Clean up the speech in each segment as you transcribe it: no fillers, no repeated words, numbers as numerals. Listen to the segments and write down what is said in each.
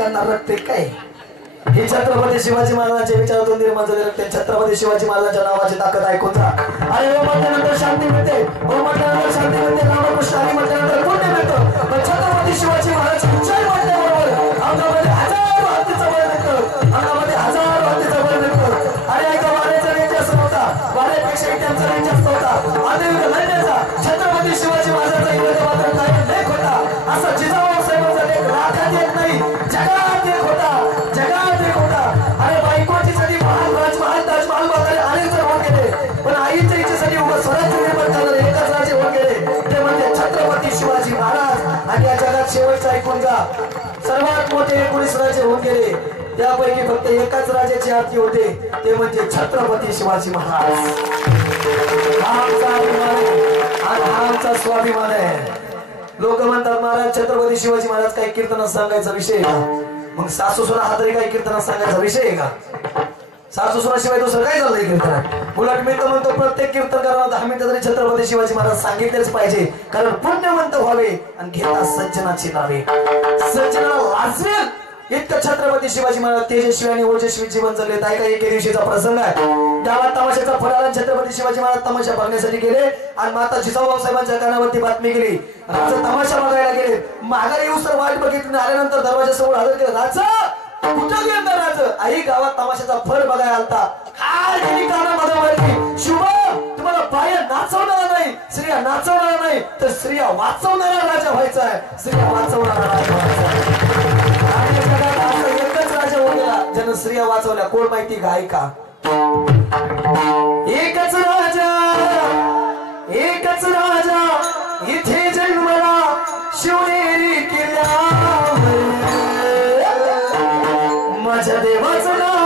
करणार रक्त काय हे छत्रपती शिवाजी महाराजांच्या विचारातून निर्माण झाले रक्त छत्रपती शिवाजी महाराजांच्या नावाची ताकद ऐकून जा आणि हो म्हटल्यानंतर शांती मिळते हो म्हटल्यानंतर शांती मिळते रामकृष्ण आणि म्हटल्यानंतर पुण्य मिळतं पण छत्रपती शिवाजी महाराज उच्चार म्हटल्याबरोबर अंगामध्ये हजारो हत्तीचं बळ निघतं अंगामध्ये हजारो हत्तीचं बळ निघतं आणि एका वाऱ्याचा रेंज जास्त होता वाऱ्यापेक्षा त्यांचा रेंज जास्त होता आदिवीर लढण्याचा छत्रपती शिवाजी महाराजांचा इंग्रज मात्र काय लेख होता असा जिजाऊ साहेबांचा लेख लाखात एक नाही जगात एक होता जगात एक होता अरे बायकोची साठी महान राजमहाल ताजमहाल बांधणारे अनेक जण होऊन गेले पण आईच्या इच्छेसाठी उभं स्वराज्य निर्माण करणारे एकच राजे होऊन गेले ते म्हणजे छत्रपती शिवाजी महाराज आणि या जगात शेवटचं ऐकून जा सर्वात मोठे 19 राजे होऊन गेले त्यापैकी फक्त एकाच राजाचे हाती होते ते म्हणजे छत्रपती शिवाजी महाराज आमचा अभिमान आणि आमचा स्वाभिमान आहे लोक म्हणतात महाराज छत्रपती शिवाजी महाराज काही कीर्तनात सांगायचा विषय आहे का मग सासू सुना हा तरी काही कीर्तनात सांगायचा विषय आहे का सासू सुनाशिवाय दुसरं काय झालंय कीर्तनात उलट मी तर म्हणतो प्रत्येक कीर्तनकारांना 10 मिनिटं तरी छत्रपती शिवाजी महाराज सांगितलेच पाहिजे कारण पुण्यवंत व्हावे आणि घेता सज्जनाची नावे सज्जनाला वाचवेल इतकं छत्रपती शिवाजी महाराज तेजस्वी आणि ओजस्वी जीवन जगले ऐका एके दिवशीचा प्रसंग आहे गावात तमाशाचा फराळ छत्रपती शिवाजी महाराज तमाशा बघण्यासाठी गेले आणि माता जिजाऊ साहेबांच्या कानावरती बातमी गेली राजा तमाशा बघायला गेले माघारी येऊस तर वाट बघितली आल्यानंतर दरवाजासमोर हजर केलं राजा कुठं गेलं राजा आई गावात तमाशाचा फळ बघायला आलता काय गेली कानामध्ये वळली शुभ तुम्हाला बाया नाचवणारा नाही स्त्रिया नाचवणारा नाही तर स्त्रिया वाचवणारा राजा व्हायचा आहे स्त्रिया वाचवणारा राजा व्हायचा आहे एकच राजा होऊन गेला ज्यानं स्त्रिया वाचवल्या कोण माहिती गाय का एकच राजा इथे जन्मला शिवनेरी किल्ल्यावर माझ्या देवाचं नाव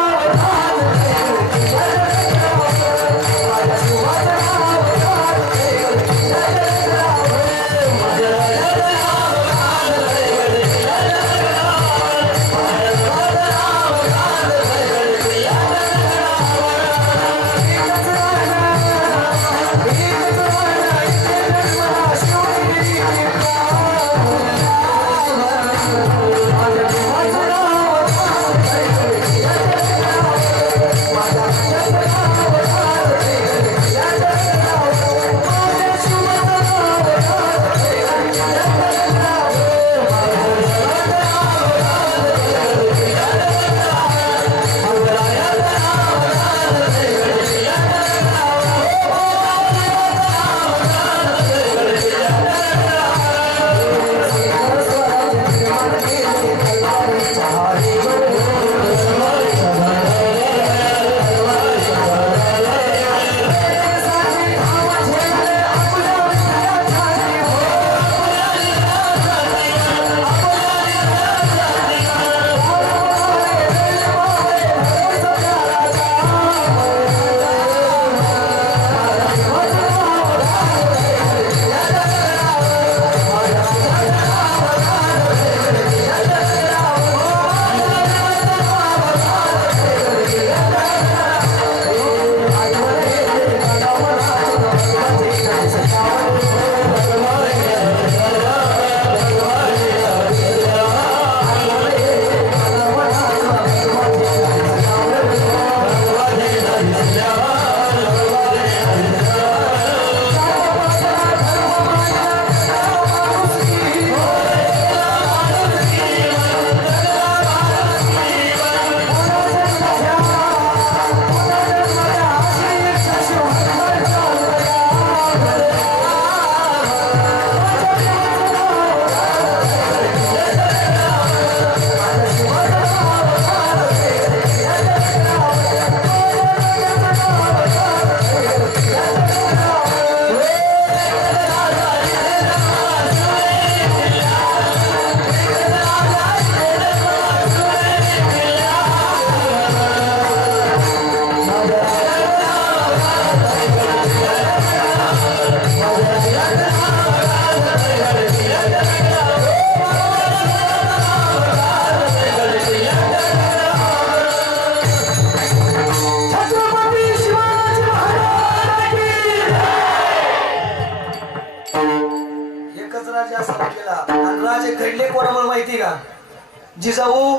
जिजाऊ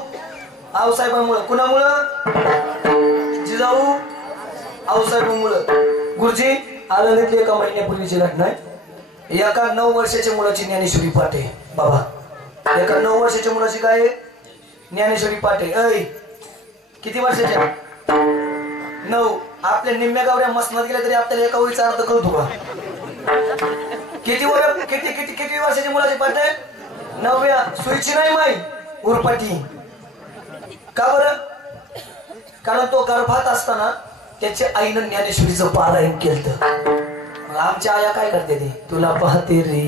आऊसाहेबांमुळं. कुणामुळं? जिजाऊ आऊसाहेबांमुळं. गुरुजी आनंदीतली एका महिन्यापूर्वीची घटना आहे. एका 9 वर्षाच्या मुलाची ज्ञानेश्वरी पाठ आहे. बाबा एका 9 वर्षाच्या मुलाची काय ज्ञानेश्वरी पाठ आहे. ऐ किती वर्षाच्या? 9. आपल्या निम्म्या गावऱ्या मसनात गेल्या तरी आपल्याला एका ओळीचा अर्थ कळतो का? किती वर्षाच्या मुलाची पाठ आहे? 9व्या. सुईची नाही माई उरपाटी. का बरं? कारण तो गर्भात असताना त्याच्या आईनं ज्ञानेश्वरीचं पारायण केलं. आमच्या आया काय करते ती? तुला पाहते रे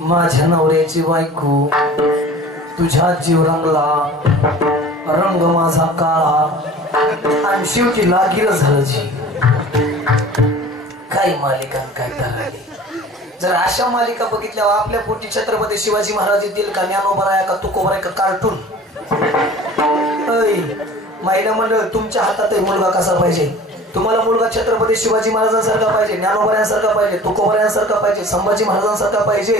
माझ्या नवऱ्याची बायको, तुझ्या जीव रंगला रंग माझा काळा आणि शेवटी लागीर झालं जी. काय मालिका काय करायली. जर अशा मालिका बघितल्यावर आपल्या पोटी छत्रपती शिवाजी महाराज येतील का? ज्ञानोबा आहे का? तुकोबा आहे का? कार्टून. महिला मंडळ तुमच्या हातात आहे. मुलगा कसा पाहिजे? तुम्हाला मुलगा छत्रपती शिवाजी महाराजांसारखा पाहिजे, ज्ञानोबा पाहिजे, तुकोबा यांसारखा पाहिजे, संभाजी महाराजांसारखा पाहिजे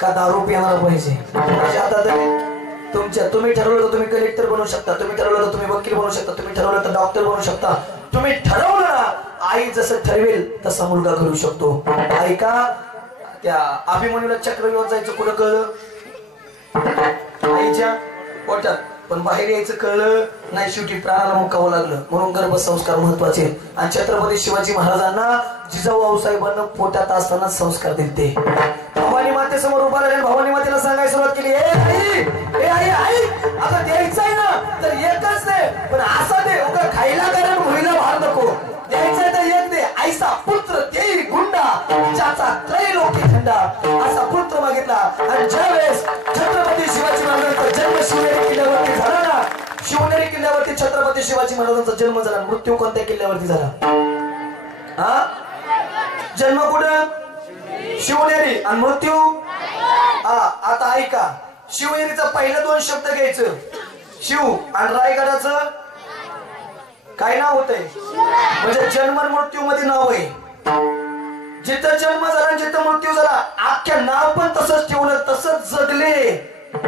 का दारू पिणारा पाहिजे? तुमच्या हातात आहे. तुम्ही ठरवलं तर तुम्ही कलेक्टर बनवू शकता, तुम्ही ठरवलं तर तुम्ही वकील बनवू शकता, तुम्ही ठरवलं तर डॉक्टर बनवू शकता. तुम्ही ठरवलं ना, आई जसं ठरवेल तसा मुलगा करू शकतो. आई का त्या अभिमन्यूला चक्रव्यूहात जायचं कुठं कळलं? आईच्या पोटात. पण बाहेर यायचं कळलं नाही. शेवटी प्राणाला मुकावं लागलं. म्हणून गर्भसंस्कार महत्वाचे. आणि छत्रपती शिवाजी महाराजांना जिजाऊ आऊसाहेबांना पोटात असताना संस्कार दिले. भवानी मातेसमोर उभा राहिले. भवानी मातेला सांगायला सुरुवात केली, ए आई आता द्यायचं आहे ना तर एकच दे, पण असा दे उगा खायला कारण मुलीला भार नको. द्यायचंय तर एक दे. ऐसा पुत्र देई गुंडा ज्याचा त्रैलोकी झेंडा. असा पुत्र मागितला. आणि ज्यावेळेस छत्रपती शिवाजी महाराजांचा जन्म शिवनेरी किल्ल्यावरती झाला ना, शिवनेरी किल्ल्यावरती छत्रपती शिवाजी महाराजांचा जन्म झाला. मृत्यू कोणत्या किल्ल्यावरती झाला? हा जन्म कुठं? शिवनेरी. आणि मृत्यू आता ऐका. शिवनेरीचा पहिलं 2 शब्द घ्यायचं शिव, आणि रायगडाचं काय नाव होतंय? म्हणजे जन्म मृत्यू मध्ये नाव आहे. जिथं जन्म झाला जिथं मृत्यू झाला अख्ख्या नाव पण तसंच ठेवलं, तसंच जगले.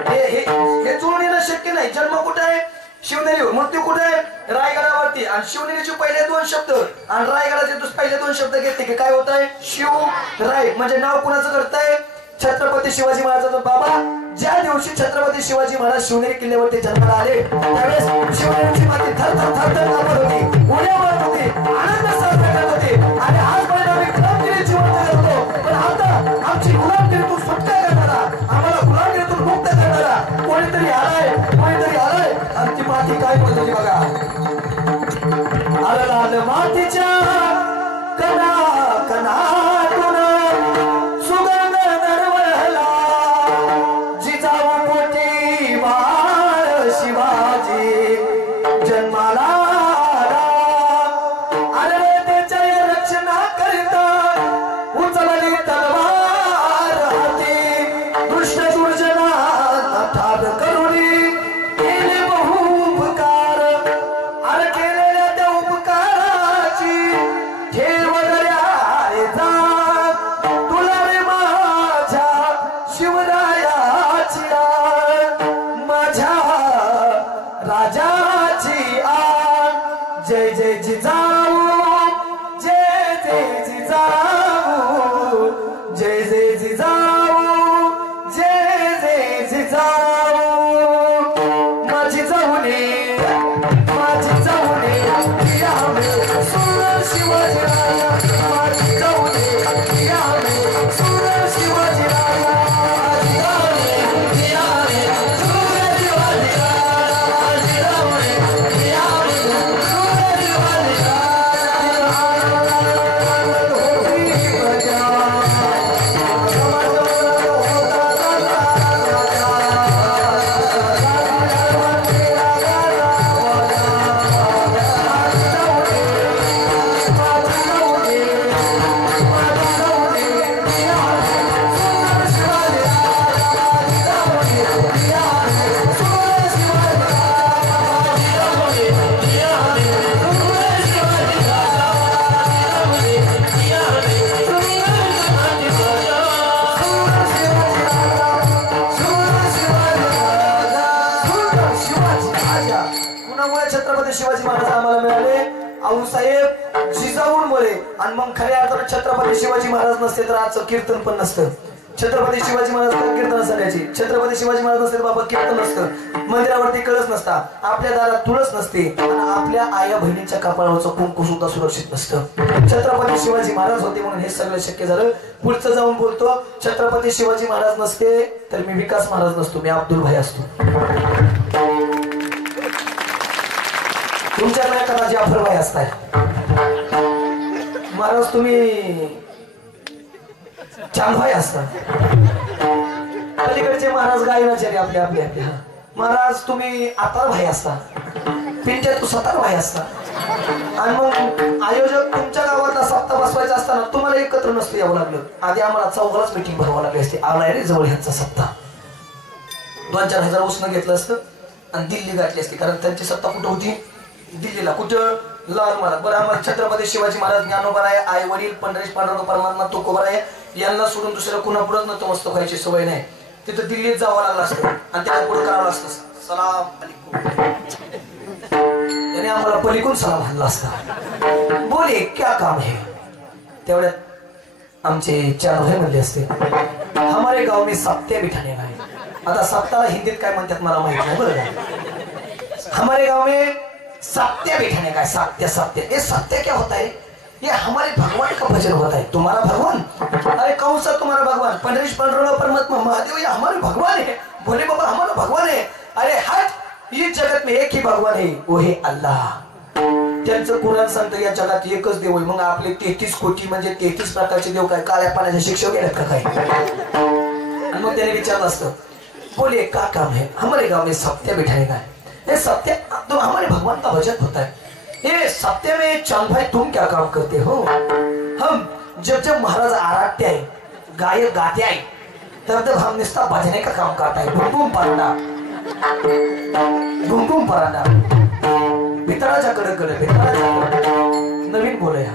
हे जुळून येणं शक्य नाही. जन्म कुठे आहे? शिवनेरीवर. मृत्यू कुठे आहे? रायगडावरती. आणि शिवनेरीचे पहिले 2 शब्द आणि रायगडाचे पहिले 2 शब्द घेतले की काय होत आहे? शिव राय. म्हणजे नाव कुणाचं करताय? छत्रपती शिवाजी महाराजांचा. बाबा ज्या दिवशी छत्रपती शिवाजी महाराज शिवनेरी किल्ल्यावरती जन्माला आले त्यावेळेस शिवनेरीची माती थरथर कापत होती, उड्या मारत होती, आनंद साजरा करत होते. आणि आजपर्यंत आम्ही गुलामगिरी जिवंत करतो, पण आता आमची गुलामगिरीतून सुटका करणारा, आम्हाला गुलामगिरीतून मुक्त करणारा कोणीतरी आलाय आणि ती माती काय बोलत बघा. लाल मातीच्या कणा कणातून सुगंध दरवळला, जिजाऊ पोटी बाळ शिवाजी जन्माला आला. अरे त्याच्या रक्षणा करता उचलली तलवार हाती, दुष्ट दुर्जनांना ठार करुणी केले बहु उपकार. अरे केलेल्या त्या उपकाराची ठेव दर्याचा तुला रे माझ्या शिवरायाची माझ्या राजाची जय जय जिजाऊ, जय जय जिजाऊ, जय जय जिजाऊ, जय जय जिजाऊ. माझी जाऊने सुंदर शिवाजी राजा, माझी जाऊने सुंदर शिवाजी राजा, माझी जाऊने सुंदर शिवाजी राजा, माझी जाऊने सुंदर शिवाजी राजा. शिवाजी महाराज आम्हाला मिळाले आऊसाहेब जिजाऊंमुळे. आणि मग खऱ्या अर्थानं छत्रपती शिवाजी महाराज नसते तर आजचं कीर्तन पण नसतं. छत्रपती शिवाजी महाराज कीर्तन सगळ्याची. छत्रपती शिवाजी महाराज नसते बाबा कीर्तन नसतं, मंदिरावरती कळस नसता, आपल्या दारात तुळस नसते, आणि आपल्या आया बहिणीच्या कपाळावरचं कुंकू सुद्धा सुरक्षित नसतं. छत्रपती शिवाजी महाराज होते म्हणून हे सगळं शक्य झालं. पुढचं जाऊन बोलतो, छत्रपती शिवाजी महाराज नसते तर मी विकास महाराज नसतो, मी अब्दुल भाई असतो. तुमच्याकडे एखादा जाफर भाई असताय महाराज, तुम्ही चांदभाई असतात. पलीकडचे महाराज गायनाचार्य आपले आपले आपले महाराज, तुम्ही आतार भाई असता, पिंट्या तू सतार भाई असता. आणि मग आयोजक तुमच्या गावातला सप्ताह बसवायचा असताना तुम्हाला एकत्र नसतं यावं लागलं. आधी आम्हाला चौघालाच मीटिंग भरवावं लागली असते. आलाय रे जवळ ह्यांचा सप्ताह, 2-4 हजार उसनं घेतलं असतं आणि दिल्ली गाठली असते. कारण त्यांची सत्ता कुठं होती? दिल्लीला. कुठं? लाल महाराज. बरं, आम्हाला छत्रपती शिवाजी महाराज, ज्ञानोबा आहे, आई वडील पंढरीश पांडुरंग परमात्मा तुकोबा आहे, यांना सोडून दुसऱ्या कुणापुढंच नतमस्तक व्हायची सवय नाही. तिथं दिल्लीत जावं लागलं असतं आणि त्याला पुढे करावं असतं सलाम अलिकुम. त्याने आम्हाला पलीकडून सलाम आणला असता. बोले क्या काम है? तेवढ्यात आमचे चार म्हणले असते, हमारे गाव में सप्त्या बिठाने नाही. आता सप्ताहाला हिंदीत काय म्हणतात मला माहित नाही बरं का. हमारे गाव में सत्य बैठाने का. सत्य सत्य ये सत्य क्या होता है? ये हमारे भगवान का भजन होता है. तुम्हारा भगवान? अरे कौन सा तुम्हारा भगवान? पंडरीश पांडुरंग परमात्मा महादेव ये हमारे भगवान है. भोले बाबा हमारा भगवान है. अरे हट, इस जगत में एक ही भगवान है, वो है अल्लाह. त्यांचं कुराण सांगतं या जगात एकच देव आहे. मग आपले 33 कोटी म्हणजे 33 प्रकारचे देव काय काळ्या पाण्याचे शिक्षक गेलेत का काय? आणि मग त्याने विचारलं असतं, बोले क्या काम है? हमारे गाव में सत्य बैठाने का. ये सत्य तो हमारे भगवान का भजन होता है. ये सत्य में चांद भाई तुम क्या काम करते हो? हम जब महाराज आराध्य है, गायक गाते हैं, तब हम निस्ता भजने का काम करता है. घुमघुम परांडा, घुमघुम परांडा, भितराच्या कडे नवीन बोले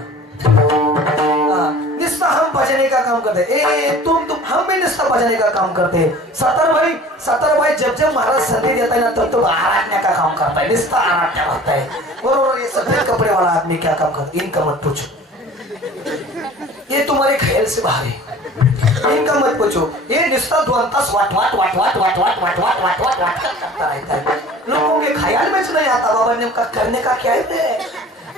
निस्ता हम भजने का काम करते. ए तुम हम भी निस्ता भजने का काम करते. सतर भाई जब महाराज संधि देता है ना तब तो आराधना का काम करता है, निस्ता आराधना करता है. और ये सफेद कपड़े वाला आदमी क्या काम करता है? इनका मत पूछो, ये तुम्हारे ख्याल से बाहर है. इनका मत पूछो. ये निस्ता 2 तास वाट वाट वाट वाट वाट वाट वाट वाट वाट वाट वाट करता रहता है. लोगों के ख्याल में नहीं आता बाबा नेमका करने का क्या है.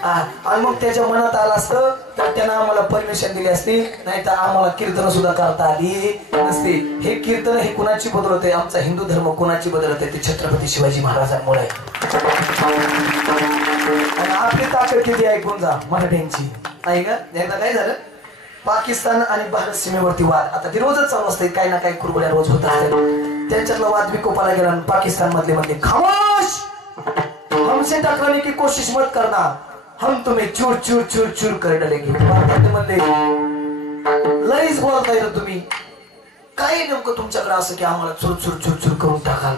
आणि मग त्याच्या मनात आलं असतं तर त्यानं आम्हाला परमिशन दिली असती, नाही तर आम्हाला कीर्तन सुद्धा करता आली नसती. हे कीर्तन हे कुणाची बदलत आहे? आमचा हिंदू धर्म कुणाची बदलत आहे? ते छत्रपती शिवाजी महाराजांमुळे. आणि आपली ताकद किती ऐकून जा मराठ्यांची. आहे का? एकदा काय झालं, पाकिस्तान आणि भारत सीमेवरती वाद. आता ते रोजच चालू असते, काही ना काही कुरबड्या रोज होत असतात. त्यांच्यातला वाद विकोपाला गेला. पाकिस्तान मधले म्हणले, खामोश, हमसे टकराने की कोशिश मत करना, हम तुम्हें चूर चूर चूर चूर कर डालेंगे. म्हणले लईच बोलताय ना तुम्ही, काही नेमकं तुमच्याकडे असं की आम्हाला चूर चूर चूर चूर करून टाकाल.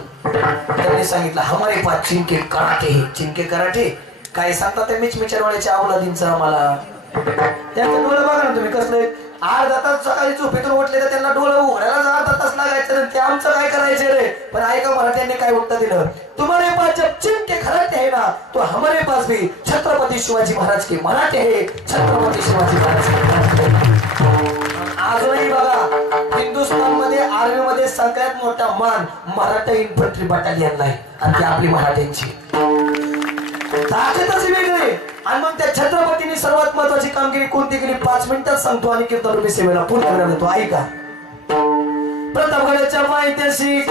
त्यांनी सांगितलं, हमारे पास चिनके कराटे है. चिनके कराटे काय सांगतात त्या मिचमिचरवाड्याच्या अवलादींचं आम्हाला. त्यांचं डोळं बघा ना तुम्ही कसले. अर्धा तास सकाळी झोपेतून उठले तर त्यांना डोळं उघडायला अर्धा तास लागायचं. ते आमचं काय करायचं रे? पण ऐका मराठ्यांनी काय उत्तर दिलं, तुम्हारे पास जब चिनके कराटे है ना तो हमारे पास भी छत्रपती शिवाजी महाराज के मराठे है. छत्रपती शिवाजी महाराज अजूनही बघा हिंदुस्थान मध्ये आर्मी मध्ये सगळ्यात मोठा मान मराठा इन्फंट्री बटालियनला आहे. आणि ती आपली मराठ्यांची ताकदच वेगळी. आणि मग त्या छत्रपतींनी सर्वात महत्वाची कामगिरी कोणती केली 5 मिनिटात सांगतो. आणि कीर्तन रूपी सेवेला पूर्ण देतो. ऐका. प्रतापगडाच्या पायथ्याशी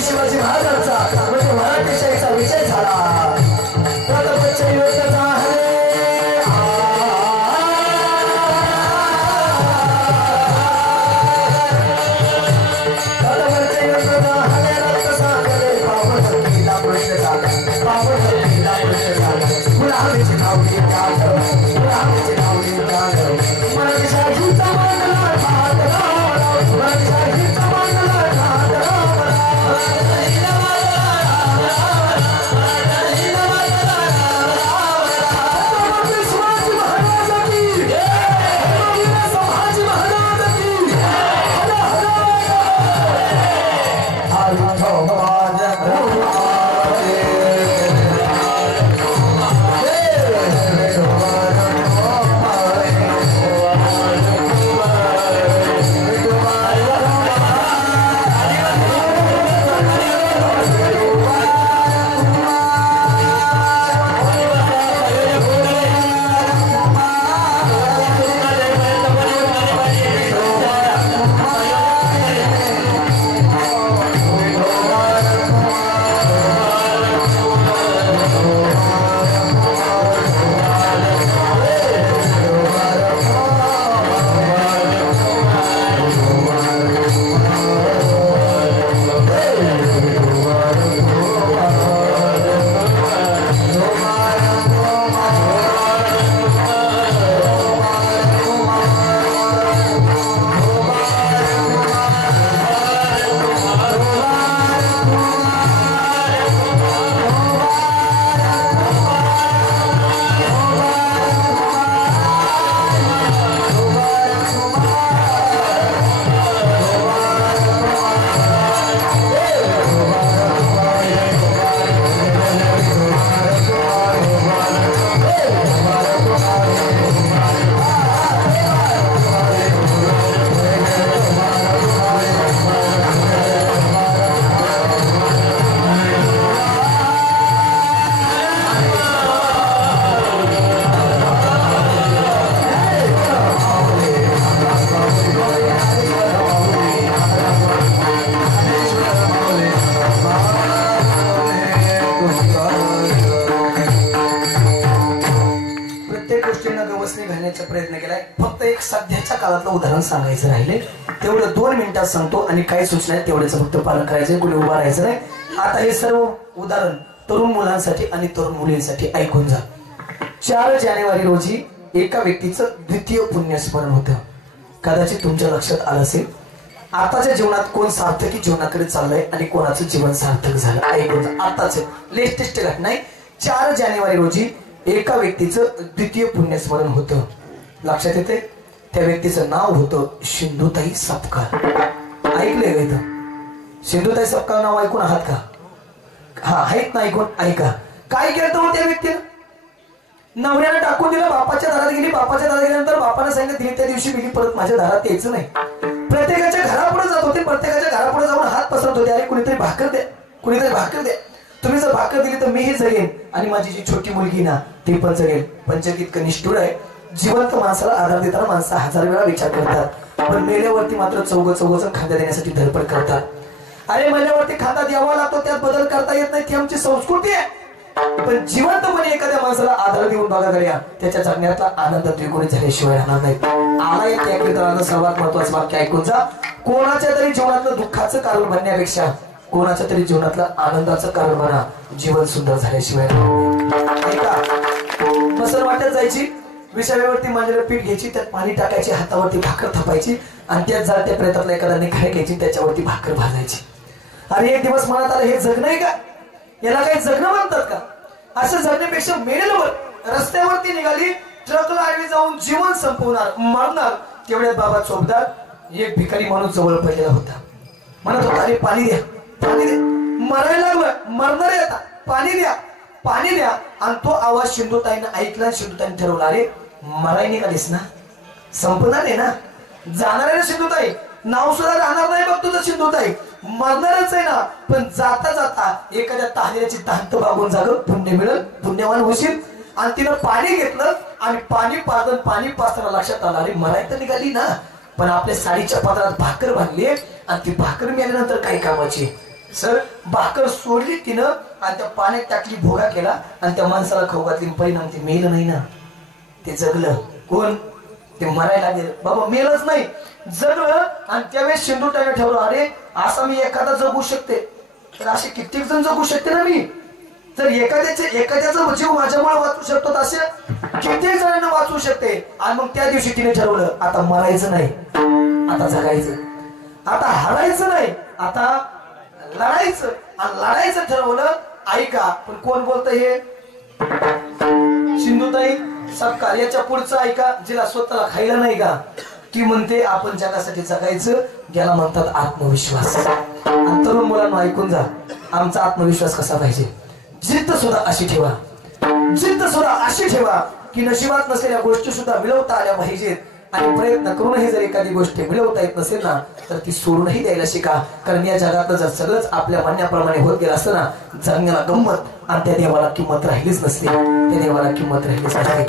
शिवाजी महाराजांचा म्हणजे मराठीशाहीचा विजय झाला. प्रतापाच्या युद्धाचा प्रयत्न केलाय. फक्त एक सध्याच्या काळातलं उदाहरण सांगायचं राहिले तेवढं 2 मिनिटात सांगतो आणि काही सूचना आहेत तेवढ्याच फक्त पालन करायचं, कुणी उभा राहायचं नाही. आता हे सर्व उदाहरण तरुण मुलांसाठी आणि तरुण मुलींसाठी ऐकून जा. 4 जानेवारी रोजी एका व्यक्तीचं द्वितीय पुण्यस्मरण होतं. कदाचित तुमच्या लक्षात आलं असेल आताच्या जीवनात कोण सार्थकी जीवनाकडे चाललंय आणि कोणाचं जीवन सार्थक झालं. ऐकून जा. आताच लेटेस्ट घटना आहे. 4 जानेवारी रोजी एका व्यक्तीचं द्वितीय पुण्यस्मरण होतं. लक्षात येते त्या व्यक्तीचं नाव होतं सिंधुताई सपकाळ. ऐकलंय का इथं? सिंधुताई सपकाळ नाव ऐकून आहात का? हा आहेत ना, ऐकून ऐका. काय केलं हो त्या व्यक्तीनं? नवऱ्याला टाकून दिलं, बापाच्या दारात गेली. बापाच्या दारात गेल्यानंतर बापाने सांगितलं दिली त्या दिवशी मी परत माझ्या दारात यायचं नाही. प्रत्येकाच्या घरापुढे जात होते, प्रत्येकाच्या घरापुढे जाऊन हात पसरत होते, अरे कुणीतरी भाकर द्या, कुणीतरी भाकर द्या. तुम्ही जर भाकर दिली तर मीही जगेन आणि माझी जी छोटी मुलगी ना ती पण जगेल. पंचक इतकं निष्ठुर आहे. जिवंत माणसाला आधार देताना माणसं 1000 वेळा विचार करतात, पण मेल्यावरती मात्र चौघ खांदा देण्यासाठी धडपड करतात. अरे मेल्यावरती खांदा द्यावा लागतो, त्यात बदल करता येत नाही, ती आमची संस्कृती आहे. पण जिवंतपणे एखाद्या माणसाला आधार देऊन बघा गड्या, त्याच्या जगण्यातला आनंद द्विगुणित झाल्याशिवाय राहणार नाही. आलाय त्या कीर्तनाचं सर्वात महत्वाचं वाक्य ऐकून जा. कोणाच्या तरी जीवनातलं दुःखाचं कारण बनण्यापेक्षा कोणाच्या तरी जीवनातलं आनंदाचं कारण बना. जीवन सुंदर झाल्याशिवाय ऐका. मसल वाटत जायची, विषयावरती मांडलेलं पीठ घ्यायची, त्यात पाणी टाकायची, हातावरती भाकर थापायची आणि त्यात जाळत्या प्रयत्नातल्या एखादा निखाय घ्यायची, त्याच्यावरती भाकर भाजायची. अरे एक दिवस मनात आलं हे जगणं आहे का? याला काही जगणं म्हणतात का? असं जगण्यापेक्षा मेलेलं रस्त्यावरती निघाली, ट्रकला आडवी जाऊन जीवन संपवणार, मरणार. तेवढ्यात बाबा चोपदार एक भिकारी माणूस जवळ पडलेला होता. म्हणत होता अरे पाणी द्या, पाणी द्या. मरायला लागलं, मरणार आहे आता, पाणी द्या, पाणी द्या. आणि तो आवाज सिंधुताईनं ऐकला. सिंधुताईनं ठरवला अरे मराय निघालीस ना, संपणार आहे ना, जाणार आहे ना सिंधुताई, नाव सुद्धा राहणार नाही बघ तुझं सिंधुताई. मरणारच आहे ना, पण जाता जाता एखाद्या ताहलेची दांत बागून जाग पुण्य मिळेल, पुण्यवान होशील. आणि तिनं पाणी घेतलं आणि पाणी पाचताना लक्षात आलं, अरे मरायला निघाली ना, पण आपल्या साडीच्या पात्रात भाकर बांधली आणि ती भाकर मिळाल्यानंतर काही कामाची. सर भाकर सोडली तिनं आणि त्या पाण्यात टाकली, भोगा केला आणि त्या माणसाला खाऊ घातली. परिणाम ते मेलं नाही ना, ते जगलं. कोण? ते मरायला गेलं. बाबा मेलच नाही, जगलं. आणि त्यावेळेस शेंदूरट्याने ठेवलं, अरे असा मी एखादा जगू शकते तर असे कित्येक जण जगू शकते ना मी. तर एखाद्याचा जीव माझ्यामुळे वाचू शकतो, असे कित्येक जणांना वाचू शकते. आणि मग त्या दिवशी तिने ठरवलं, आता मरायचं नाही, आता जगायचं, आता हरायचं नाही, आता लढायचं. आणि लढायचं ठरवलं. ऐका, पण कोण बोलतं हे? सिंधुताई सपकाळ. याच्या पुढचं ऐका, जिला स्वतःला खायला नाही का, ती म्हणते आपण जगासाठी जगायचं, ज्याला म्हणतात आत्मविश्वास. आणि तरुण मुलांना ऐकून जा, आमचा आत्मविश्वास कसा पाहिजे. जिद्द सुद्धा अशी ठेवा, जिद्द सुद्धा अशी ठेवा की नशिबात नसलेल्या गोष्टी सुद्धा मिळवता आल्या पाहिजेत. आणि प्रयत्न करूनही जर एखादी गोष्ट मिळवता येत नसेल ना, तर ती सोडूनही द्यायला शिका. कारण या जगात जर सगळंच आपल्या म्हणण्याप्रमाणे होत गेलं असतं ना, जगण्याला गंमत आणि त्या देवाला किंमत राहिलीच नसली, त्या देवाला किंमत राहिलीच नसते.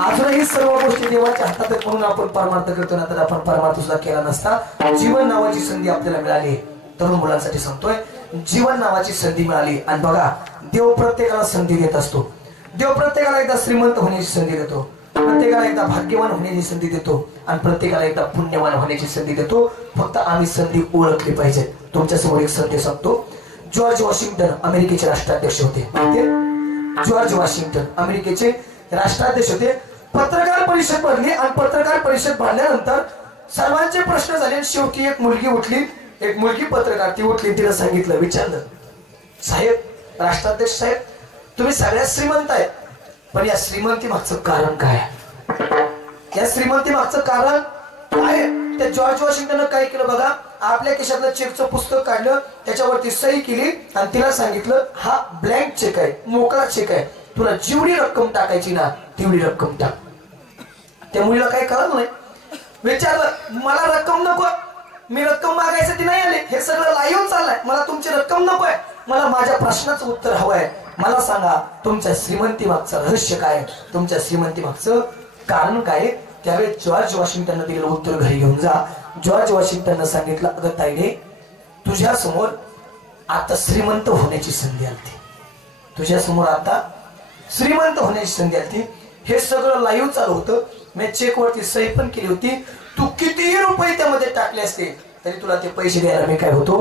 अजूनही सर्व गोष्टी देवाच्या हातात म्हणून आपण परमार्थ करतो ना, तर आपण परमार्थ सुद्धा केला नसता. जीवन नावाची संधी आपल्याला मिळाली. तरुण मुलांसाठी सांगतोय, जीवन नावाची संधी मिळाली. आणि बघा, देव प्रत्येकाला संधी देत असतो. देव प्रत्येकाला एकदा श्रीमंत होण्याची संधी देतो, प्रत्येकाला एकदा भाग्यवान होण्याची संधी देतो आणि प्रत्येकाला एकदा पुण्यवान होण्याची संधी देतो. फक्त आम्ही संधी ओळखली पाहिजे. तुमच्या समोर एक संधी सांगतो. जॉर्ज वॉशिंग्टन अमेरिकेचे राष्ट्राध्यक्ष होते. जॉर्ज वॉशिंग्टन अमेरिकेचे राष्ट्राध्यक्ष होते. पत्रकार परिषद भरली आणि पत्रकार परिषद भरल्यानंतर सर्वांचे प्रश्न झाले. शेवटी एक मुलगी उठली, एक मुलगी पत्रकार ती उठली, तिला सांगितलं, विचारलं, साहेब, राष्ट्राध्यक्ष साहेब, तुम्ही सगळ्यात श्रीमंत आहे, पण या श्रीमंती मागचं कारण काय? या श्रीमंती मागचं कारण काय? त्या जॉर्ज वॉशिंग्टन काय केलं बघा, आपल्या खिशातलं चेकचं पुस्तक काढलं, त्याच्यावरती सही केली आणि तिला सांगितलं, हा ब्लँक चेक आहे, मोकळा चेक आहे, तुला जेवढी रक्कम टाकायची ना तेवढी रक्कम टाक. त्या मुलीला काही कळलं नाही. विचारलं, मला रक्कम नको, मी रक्कम मागायसाठी नाही आले, हे सगळं लाईव्ह चाललंय, मला तुमची रक्कम नको आहे, मला माझ्या प्रश्नाचं उत्तर हवं आहे. मला सांगा, तुमच्या श्रीमंती मागचं रहस्य काय, तुमच्या श्रीमंती मागचं कारण काय? त्यावेळेस जॉर्ज वॉशिंग्टनने दिलेलं उत्तर घरी घेऊन जा. जॉर्ज वॉशिंग्टनने सांगितलं, अगं ताईडे, तुझ्या समोर आता श्रीमंत होण्याची संधी आली, तुझ्या समोर आता श्रीमंत होण्याची संधी आली. हे सगळं लाईव्ह चालू होतं. मी चेकवरती सही पण केली होती. तू कितीही रुपये त्यामध्ये टाकले असते तरी तुला ते पैसे द्यायला मी काय होतो,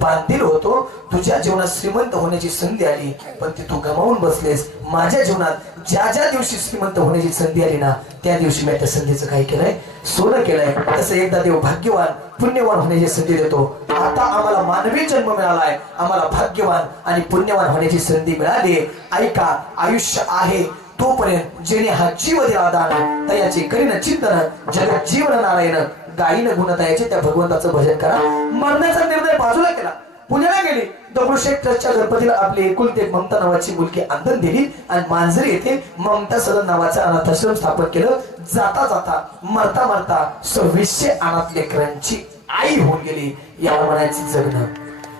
बांधील होतो. तुझ्या जीवनात श्रीमंत होण्याची संधी आली, पण ती तू गमावून बसलेस. माझ्या जीवनात ज्या ज्या दिवशी श्रीमंत होण्याची संधी आली ना, त्या दिवशी मी त्या संधीचं काय केलंय, सोनं केलंय. तसं एकदा देव भाग्यवान पुण्यवान होण्याची संधी देतो. आता आम्हाला मानवी जन्म मिळालाय, आम्हाला भाग्यवान आणि पुण्यवान होण्याची संधी मिळाली. ऐका, आयुष्य आहे तोपर्यंत जेणे हा जीव दिला दान, तयाचे करीन चिंतन, जगत जीवन नारायण, गायीनं गुणतायाचे त्या भगवंताचं भजन करा. मरण्याचा निर्णय बाजूला केला, पुण्याला गेली. दगडूशेठ ट्रस्टच्या गणपतीला आपली एकुलती एक ममता नावाची मुलगी आंदण दिली आणि मांजरी येथे ममता सदन नावाचं अनाथाश्रम स्थापन केलं. जाता जाता मरता मरता 2600 अनाथ लेकरांची आई होऊन गेली. याला म्हणायची जगणं.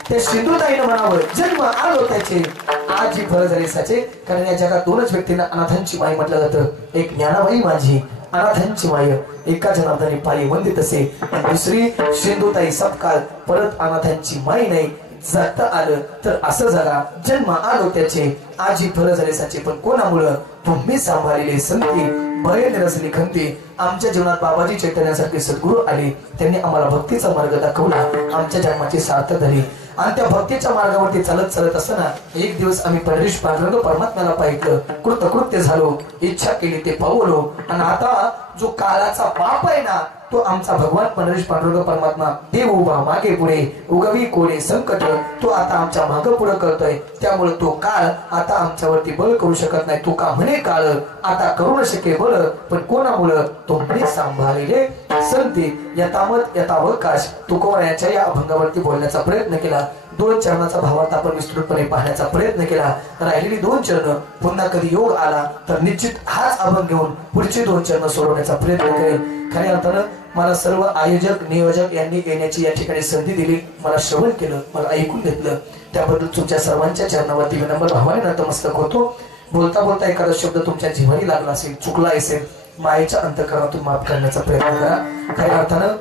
त्या सिंधुताईनं म्हणावं, जन्म आलो त्याचे आज ही फळ झाले साचे. कारण या जगात दोनच व्यक्तींना अनाथांची माई म्हटलं जातं. एक ज्ञानाबाई माझी अनाथांची माय, एका जनार्दनी पायी वंदित असे, आणि दुसरी सिंधुताई सपकाळ परत अनाथांची माई नाही. जगता आलं तर असं जगा, जन्म आलो त्याचे आज ही फळ झाले साचे. पण कोणामुळं? तुम्ही सांभाळलेले संती, भय निरसली खंती. आमच्या जीवनात बाबाजी चैतन्यासारखे सद्गुरू आले, त्यांनी आम्हाला भक्तीचा मार्ग दाखवला, आमच्या जन्माची सार्थ झाली. आणि त्या भक्तीच्या मार्गावरती चालत चालत असताना एक दिवस आम्ही पंढरीश पांडुरंग परमात्म्याला पाहिलं, कृतकृत्य झालो, इच्छा केली ते पावलो. आणि आता जो काळाचा बाप आहे ना, तो आमचा भगवान पंढरीश पांडुरंग परमात्मा, देव उभा मागे पुढे उगवी कोणे संकट, तो आता आमच्या माग पुढे करतोय. त्यामुळे तो काळ आता आमच्यावरती बळ करू शकत नाही. तो का म्हणे काळ आता करू न शके बळ, पण कोणामुळं? तुम्ही सांभाळलेले संती. यथावत यथावकाश तुकोबारायांच्या या अभंगावरती बोलण्याचा प्रयत्न केला. 2 चरणाचा भावार्थ आपण विस्तृतपणे पाहण्याचा प्रयत्न केला. राहिलेली 2 चरण पुन्हा कधी योग आला तर निश्चित हाच अभंग घेऊन पुढचे 2 चरण सोडवण्याचा प्रयत्न करेल. खऱ्या अर्थानं मला सर्व आयोजक नियोजक यांनी येण्याची या ठिकाणी संधी दिली, मला श्रवण केलं, मला ऐकून घेतलं, त्याबद्दल तुमच्या सर्वांच्या चरणावरती विनम्र भावाने नतमस्तक होतो. बोलता बोलता एखादा शब्द तुमच्या जिव्हारी लागला असेल, चुकला असेल, मायेच्या अंतःकरणातून माफ करण्याचा प्रयत्न करा. खऱ्या अर्थानं